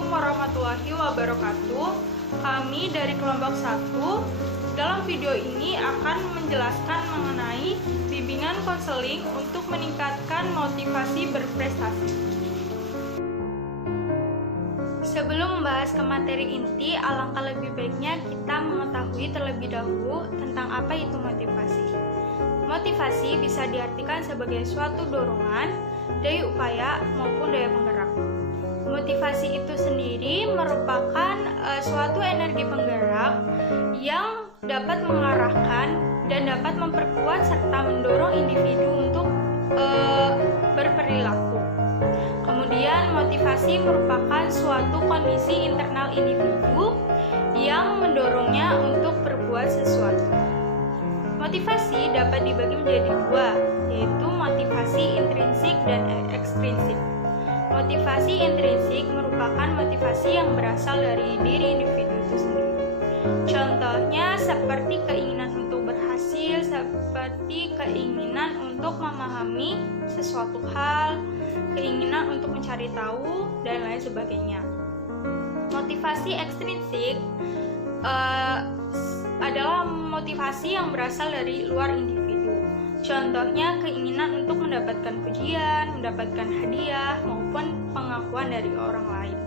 Assalamualaikum warahmatullahi wabarakatuh. Kami dari kelompok 1 dalam video ini akan menjelaskan mengenai bimbingan konseling untuk meningkatkan motivasi berprestasi. Sebelum membahas ke materi inti, alangkah lebih baiknya kita mengetahui terlebih dahulu tentang apa itu motivasi. Motivasi bisa diartikan sebagai suatu dorongan, daya upaya, maupun daya penggerak. Motivasi itu sendiri merupakan suatu energi penggerak yang dapat mengarahkan dan dapat memperkuat serta mendorong individu untuk berperilaku. Kemudian motivasi merupakan suatu kondisi internal individu yang mendorongnya untuk berbuat sesuatu. Motivasi dapat dibagi menjadi dua, yaitu motivasi intrinsik dan ekstrinsik. Motivasi intrinsik merupakan motivasi yang berasal dari diri individu itu sendiri. Contohnya seperti keinginan untuk berhasil, seperti keinginan untuk memahami sesuatu hal, keinginan untuk mencari tahu, dan lain sebagainya. Motivasi ekstrinsik adalah motivasi yang berasal dari luar individu. Contohnya keinginan untuk mendapatkan pujian, mendapatkan hadiah, maupun pengakuan dari orang lain.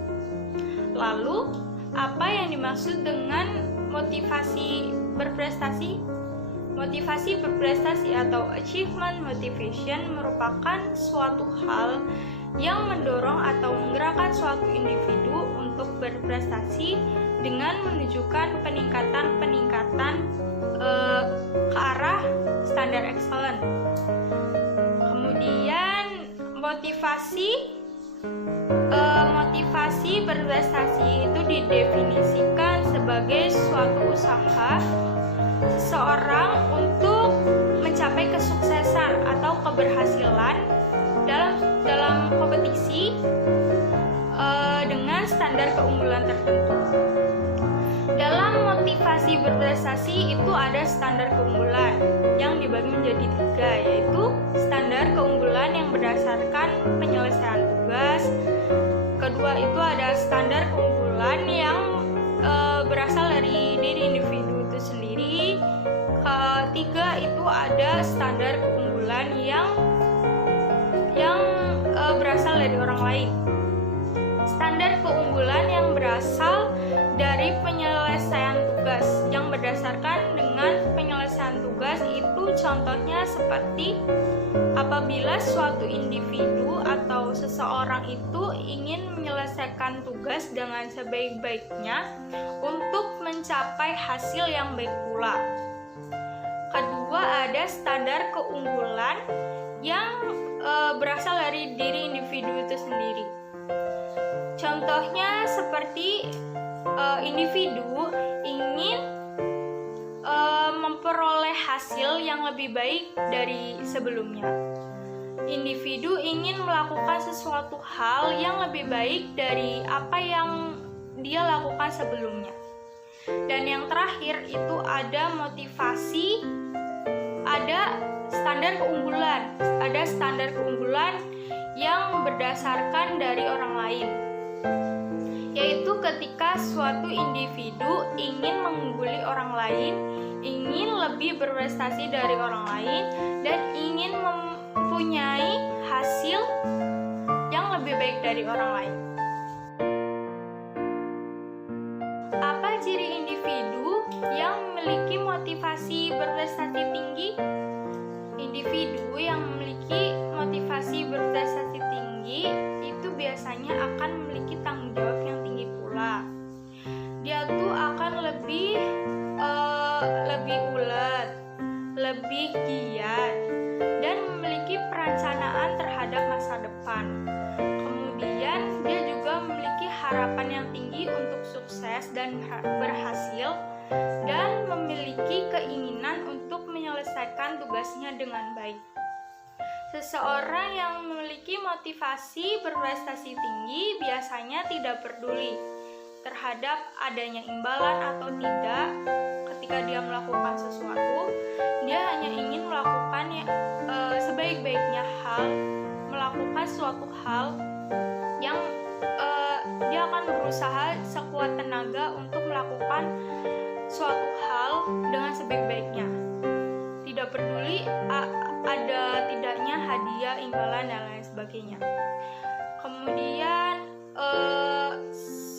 Lalu, apa yang dimaksud dengan motivasi berprestasi? Motivasi berprestasi atau achievement motivation merupakan suatu hal yang mendorong atau menggerakkan suatu individu untuk berprestasi dengan menunjukkan peningkatan ke arah standar excellent. Kemudian motivasi berprestasi itu didefinisikan sebagai suatu usaha seseorang untuk mencapai kesuksesan atau keberhasilan dalam kompetisi dengan standar keunggulan tertentu. Dalam motivasi berprestasi itu ada standar keunggulan yang dibagi menjadi 3, yaitu standar keunggulan yang berdasarkan penyelesaian tugas. Kedua itu ada standar keunggulan yang berasal dari diri individu itu sendiri. Ketiga itu ada standar keunggulan yang berasal dari orang lain. Standar keunggulan yang berasal dari penyelesaian tugas yang berdasarkan dengan penyelesaian tugas itu contohnya seperti apabila suatu individu atau seseorang itu ingin menyelesaikan tugas dengan sebaik-baiknya untuk mencapai hasil yang baik pula. Kedua ada standar keunggulan yang berasal dari diri individu itu sendiri. Contohnya seperti individu ingin memperoleh hasil yang lebih baik dari sebelumnya. Individu ingin melakukan sesuatu hal yang lebih baik dari apa yang dia lakukan sebelumnya. Dan yang terakhir itu ada motivasi, ada standar keunggulan. Ada standar keunggulan yang berdasarkan dari orang lain, yaitu ketika suatu individu ingin mengungguli orang lain, ingin lebih berprestasi dari orang lain, dan ingin mempunyai hasil yang lebih baik dari orang lain. Apa ciri individu yang memiliki motivasi berprestasi tinggi? Individu yang memiliki motivasi berprestasi tinggi itu biasanya akan memiliki tanggung jawab yang tinggi pula. Dia tuh akan lebih ulet, lebih giat, dan memiliki perencanaan terhadap masa depan. Kemudian dia juga memiliki harapan yang tinggi untuk sukses dan berhasil, dan memiliki keinginan untuk menyelesaikan tugasnya dengan baik. Seseorang yang memiliki motivasi berprestasi tinggi biasanya tidak peduli terhadap adanya imbalan atau tidak ketika dia melakukan sesuatu. Dia hanya ingin melakukan sebaik-baiknya hal, melakukan suatu hal yang dia akan berusaha sekuat tenaga untuk melakukan suatu hal dengan sebaik-baiknya. Tidak peduli ada tidaknya hadiah, imbalan, dan lain sebagainya. Kemudian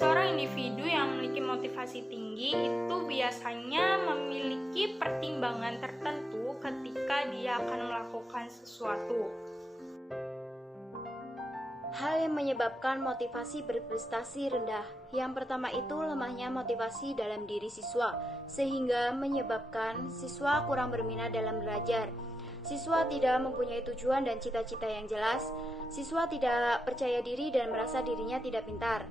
seorang individu yang memiliki motivasi tinggi itu biasanya memiliki pertimbangan tertentu ketika dia akan melakukan sesuatu. Hal yang menyebabkan motivasi berprestasi rendah. Yang pertama itu lemahnya motivasi dalam diri siswa, sehingga menyebabkan siswa kurang berminat dalam belajar. Siswa tidak mempunyai tujuan dan cita-cita yang jelas. Siswa tidak percaya diri dan merasa dirinya tidak pintar.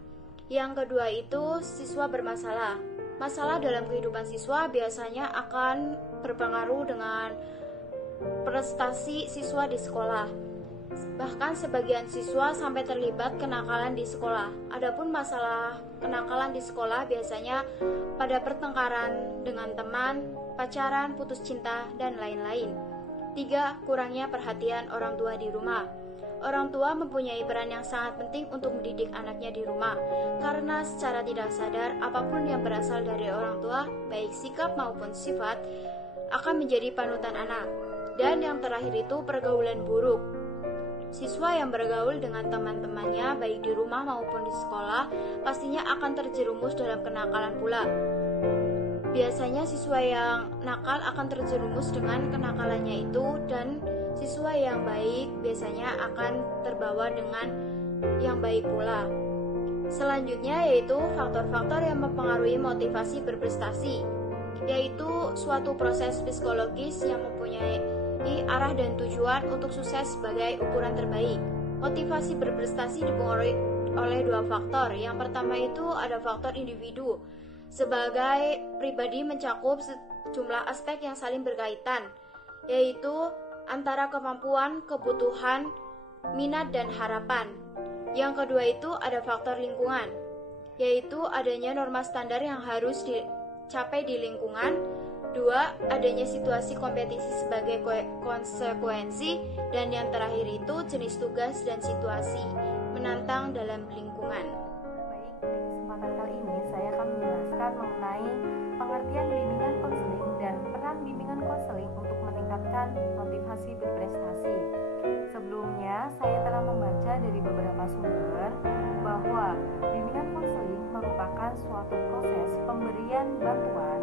Yang kedua itu siswa bermasalah. Masalah dalam kehidupan siswa biasanya akan berpengaruh dengan prestasi siswa di sekolah. Bahkan sebagian siswa sampai terlibat kenakalan di sekolah. Adapun masalah kenakalan di sekolah biasanya pada pertengkaran dengan teman, pacaran, putus cinta, dan lain-lain. 3. Kurangnya perhatian orang tua di rumah. Orang tua mempunyai peran yang sangat penting untuk mendidik anaknya di rumah, karena secara tidak sadar apapun yang berasal dari orang tua, baik sikap maupun sifat, akan menjadi panutan anak. Dan yang terakhir itu pergaulan buruk. Siswa yang bergaul dengan teman-temannya baik di rumah maupun di sekolah pastinya akan terjerumus dalam kenakalan pula. Biasanya siswa yang nakal akan terjerumus dengan kenakalannya itu, dan siswa yang baik biasanya akan terbawa dengan yang baik pula. Selanjutnya yaitu faktor-faktor yang mempengaruhi motivasi berprestasi, yaitu suatu proses psikologis yang mempunyai arah dan tujuan untuk sukses sebagai ukuran terbaik. Motivasi berprestasi dipengaruhi oleh dua faktor. Yang pertama itu ada faktor individu. Sebagai pribadi mencakup sejumlah aspek yang saling berkaitan, yaitu antara kemampuan, kebutuhan, minat, dan harapan. Yang kedua itu ada faktor lingkungan, yaitu adanya norma standar yang harus dicapai di lingkungan. 2. Adanya situasi kompetisi sebagai konsekuensi. Dan yang terakhir itu jenis tugas dan situasi menantang dalam lingkungan. Baik, di kesempatan kali ini saya akan menjelaskan mengenai pengertian bimbingan konseling dan peran bimbingan konseling untuk meningkatkan motivasi berprestasi. Sebelumnya, saya telah membaca dari beberapa sumber bahwa bimbingan konseling merupakan suatu proses pemberian bantuan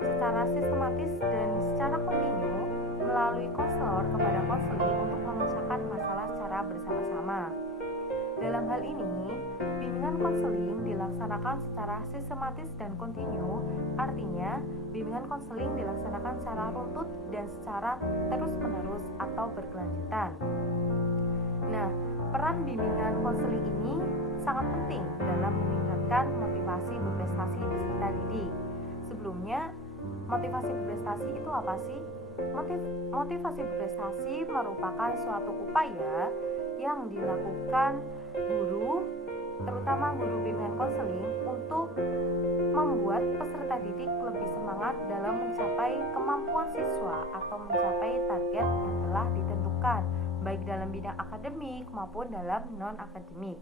secara sistematis dan secara kontinu melalui konselor kepada konseli untuk memecahkan masalah secara bersama-sama. Dalam hal ini, bimbingan konseling dilaksanakan secara sistematis dan kontinu, artinya bimbingan konseling dilaksanakan secara runtut dan secara terus-menerus atau berkelanjutan. Nah, peran bimbingan konseling ini sangat penting dalam meningkatkan motivasi berprestasi peserta didik. Sebelumnya, motivasi berprestasi itu apa sih? Motivasi berprestasi merupakan suatu upaya yang dilakukan guru, terutama guru bimbingan konseling, untuk membuat peserta didik lebih semangat dalam mencapai kemampuan siswa atau mencapai target yang telah ditentukan, baik dalam bidang akademik maupun dalam non-akademik.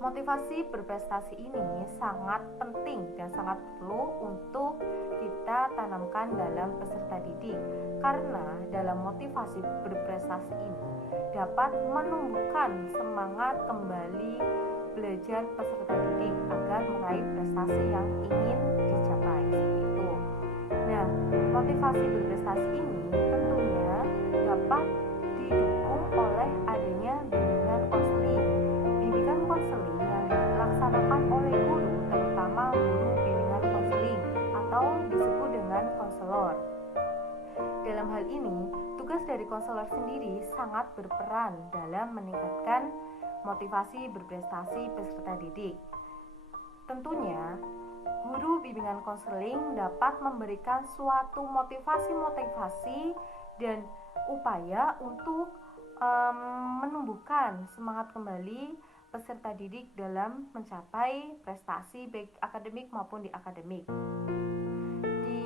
Motivasi berprestasi ini sangat penting dan sangat perlu untuk kita tanamkan dalam peserta didik, karena dalam motivasi berprestasi ini dapat menumbuhkan semangat kembali belajar peserta didik agar meraih prestasi yang ingin dicapai seperti itu. Nah, motivasi berprestasi ini tentunya dapat didukung oleh adanya bimbingan konseling. Bimbingan konseling yang dilaksanakan oleh guru, terutama guru bimbingan konseling atau disebut dengan konselor. Dalam hal ini, tugas dari konselor sendiri sangat berperan dalam meningkatkan motivasi berprestasi peserta didik. Tentunya, guru bimbingan konseling dapat memberikan suatu motivasi dan upaya untuk menumbuhkan semangat kembali peserta didik dalam mencapai prestasi baik akademik maupun di akademik. Di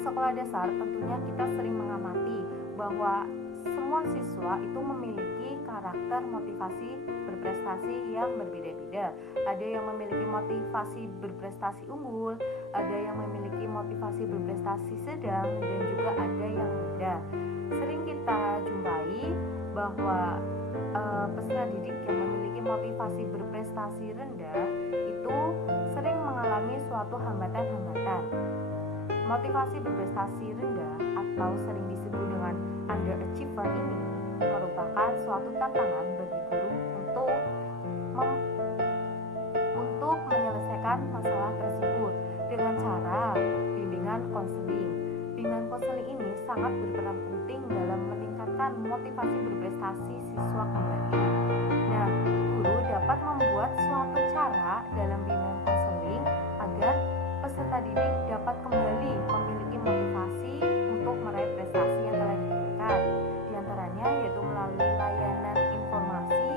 sekolah dasar tentunya kita sering mengamati bahwa semua siswa itu memiliki memiliki karakter motivasi berprestasi yang berbeda-beda. Ada yang memiliki motivasi berprestasi unggul, ada yang memiliki motivasi berprestasi sedang, dan juga ada yang rendah. Sering kita jumpai bahwa peserta didik yang memiliki motivasi berprestasi rendah itu sering mengalami suatu hambatan-hambatan. Motivasi berprestasi rendah atau sering disebut dengan underachiever ini merupakan suatu tantangan bagi guru untuk menyelesaikan masalah tersebut dengan cara bimbingan konseling. Bimbingan konseling ini sangat berperan penting dalam meningkatkan motivasi berprestasi siswa kembali. Nah, guru dapat membuat suatu cara dalam bimbingan konseling agar peserta didik dapat kembali memiliki motivasi untuk meraih prestasi yang telah diberikan. Di antaranya yaitu melalui layanan informasi,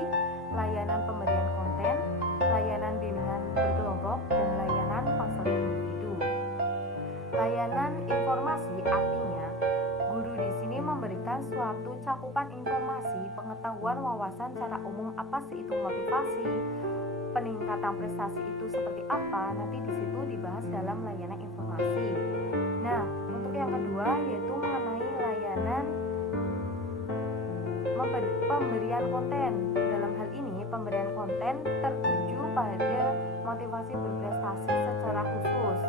layanan pemberian konten, layanan bimbingan berkelompok, dan layanan konseling individu. Layanan informasi artinya guru di sini memberikan suatu cakupan informasi, pengetahuan, wawasan secara umum apa sih itu motivasi, peningkatan prestasi itu seperti apa, nanti di situ dibahas dalam layanan informasi. Nah, untuk yang kedua yaitu mengenai layanan pemberian konten. Dalam hal ini, pemberian konten tertuju pada motivasi berprestasi secara khusus.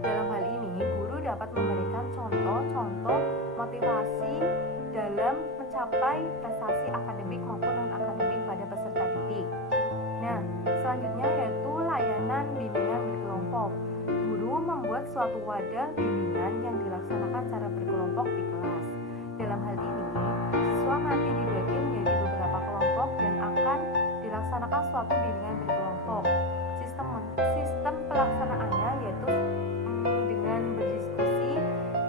Dalam hal ini, guru dapat memberikan contoh-contoh motivasi dalam mencapai prestasi akademik maupun non-akademik pada peserta didik. Nah, selanjutnya yaitu layanan bimbingan berkelompok. Guru membuat suatu wadah bimbingan yang dilaksanakan secara berkelompok di kelas. Dalam hal ini, siswa nanti dibagi menjadi beberapa kelompok dan akan dilaksanakan suatu bimbingan berkelompok. Sistem pelaksanaannya yaitu dengan berdiskusi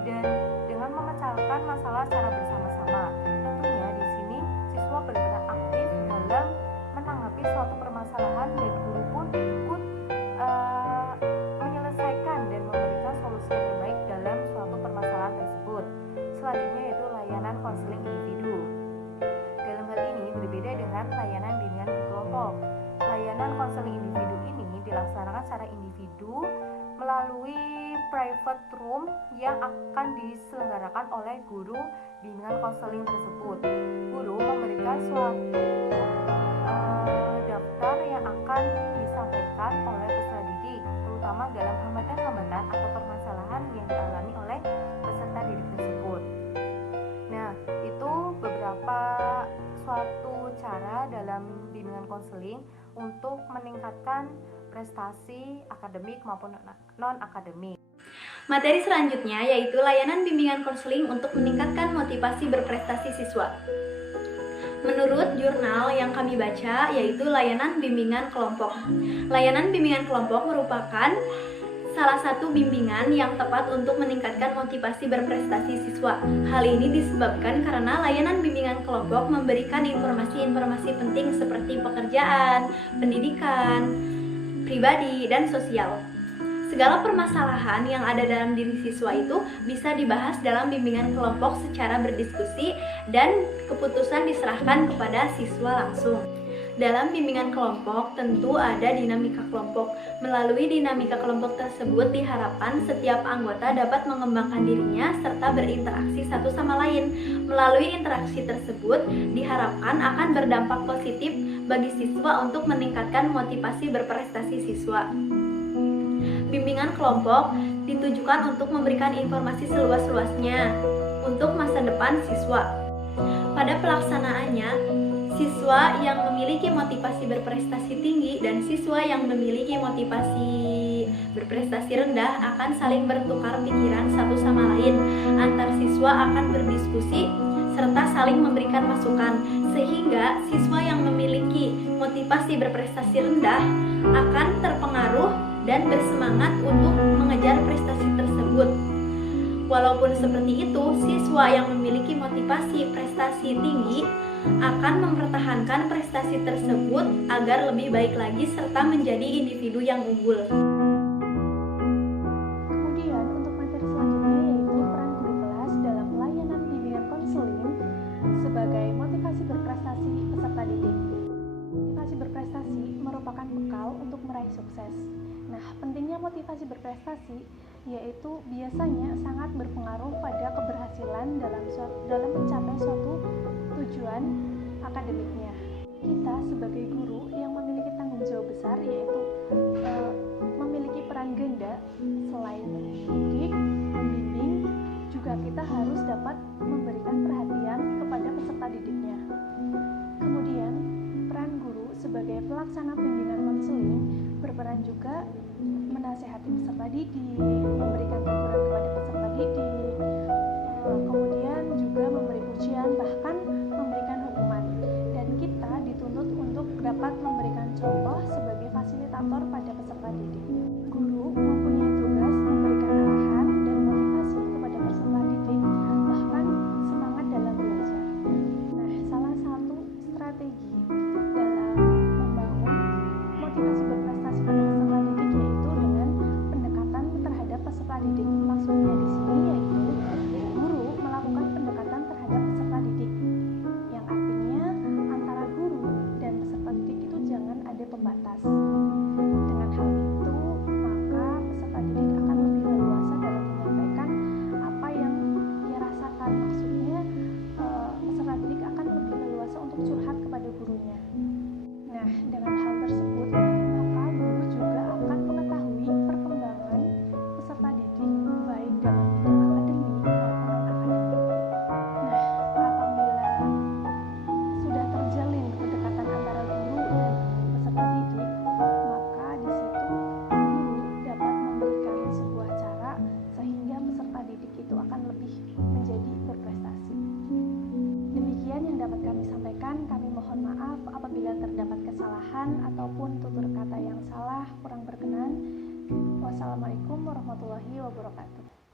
dan dengan memecahkan masalah secara bersama-sama. Tentunya di sini siswa berperan aktif dalam menanggapi suatu permasalahan dan guru pun ikut menyelesaikan dan memberikan solusi yang terbaik dalam suatu permasalahan tersebut. Selanjutnya yaitu layanan konseling individu. Dalam hal ini berbeda dengan layanan bimbingan berkelompok. Layanan konseling individu ini dilaksanakan secara individu melalui private room yang akan diselenggarakan oleh guru bimbingan konseling tersebut. Guru memberikan suatu daftar yang akan disampaikan oleh peserta didik, terutama dalam hambatan-hambatan atau permasalahan yang dialami oleh peserta didik tersebut. Nah, itu beberapa suatu cara dalam bimbingan konseling untuk meningkatkan prestasi akademik maupun non-akademik. Materi selanjutnya yaitu layanan bimbingan konseling untuk meningkatkan motivasi berprestasi siswa. Menurut jurnal yang kami baca yaitu layanan bimbingan kelompok. Layanan bimbingan kelompok merupakan salah satu bimbingan yang tepat untuk meningkatkan motivasi berprestasi siswa. Hal ini disebabkan karena layanan bimbingan kelompok memberikan informasi-informasi penting seperti pekerjaan, pendidikan, pribadi, dan sosial. Segala permasalahan yang ada dalam diri siswa itu bisa dibahas dalam bimbingan kelompok secara berdiskusi dan keputusan diserahkan kepada siswa langsung. Dalam bimbingan kelompok tentu ada dinamika kelompok. Melalui dinamika kelompok tersebut diharapkan setiap anggota dapat mengembangkan dirinya serta berinteraksi satu sama lain. Melalui interaksi tersebut diharapkan akan berdampak positif bagi siswa untuk meningkatkan motivasi berprestasi siswa. Bimbingan kelompok ditujukan untuk memberikan informasi seluas-luasnya untuk masa depan siswa. Pada pelaksanaannya, siswa yang memiliki motivasi berprestasi tinggi dan siswa yang memiliki motivasi berprestasi rendah akan saling bertukar pikiran satu sama lain. Antar siswa akan berdiskusi serta saling memberikan masukan, sehingga siswa yang memiliki motivasi berprestasi rendah akan terpengaruh dan bersemangat untuk mengejar prestasi tersebut. Walaupun seperti itu, siswa yang memiliki motivasi prestasi tinggi akan mempertahankan prestasi tersebut agar lebih baik lagi serta menjadi individu yang unggul. Kemudian untuk materi selanjutnya yaitu peran guru kelas dalam layanan bimbingan konseling sebagai motivasi berprestasi sukses. Nah, pentingnya motivasi berprestasi yaitu biasanya sangat berpengaruh pada keberhasilan dalam mencapai suatu tujuan akademiknya. Kita sebagai guru yang memiliki tanggung jawab besar yaitu memiliki peran ganda. Selain mendidik, membimbing, juga kita harus dapat memberikan perhatian kepada peserta didiknya. Kemudian, peran guru sebagai pelaksana bimbingan konseling berperan juga menasihati peserta didik, memberikan teguran kepada peserta didik, kemudian juga memberi pujian, bahkan memberikan hukuman. Dan kita dituntut untuk dapat memberikan contoh sebagai fasilitator pada peserta didik. Guru mempunyai tugas memberikan arahan dan motivasi kepada peserta didik, bahkan semangat dalam belajar. Nah, salah satu strategi dalam membangun motivasi berprestasi pada peserta didik yaitu dengan pendekatan terhadap peserta didik. Maksudnya di sini yaitu guru melakukan pendekatan terhadap peserta didik, yang artinya antara guru dan peserta didik itu jangan ada pembatas. Dengan hal itu, maka peserta didik akan lebih leluasa dalam menyampaikan apa yang ia rasakan. Maksudnya peserta didik akan lebih leluasa untuk curhat kepada gurunya. Nah, dengan hal tersebut, maka guru juga akan mengetahui perkembangan peserta didik baik dalam bidang akademik maupun non-akademik. Nah, apabila sudah terjalin kedekatan antara guru dan peserta didik, maka di situ guru dapat memberikan sebuah cara sehingga peserta didik itu akan lebih menjadi berprestasi. Demikian yang dapat kami sampaikan. Kami mohon maaf apabila terdapat kesalahan ataupun tutur kata yang salah, kurang berkenan. Wassalamualaikum warahmatullahi wabarakatuh.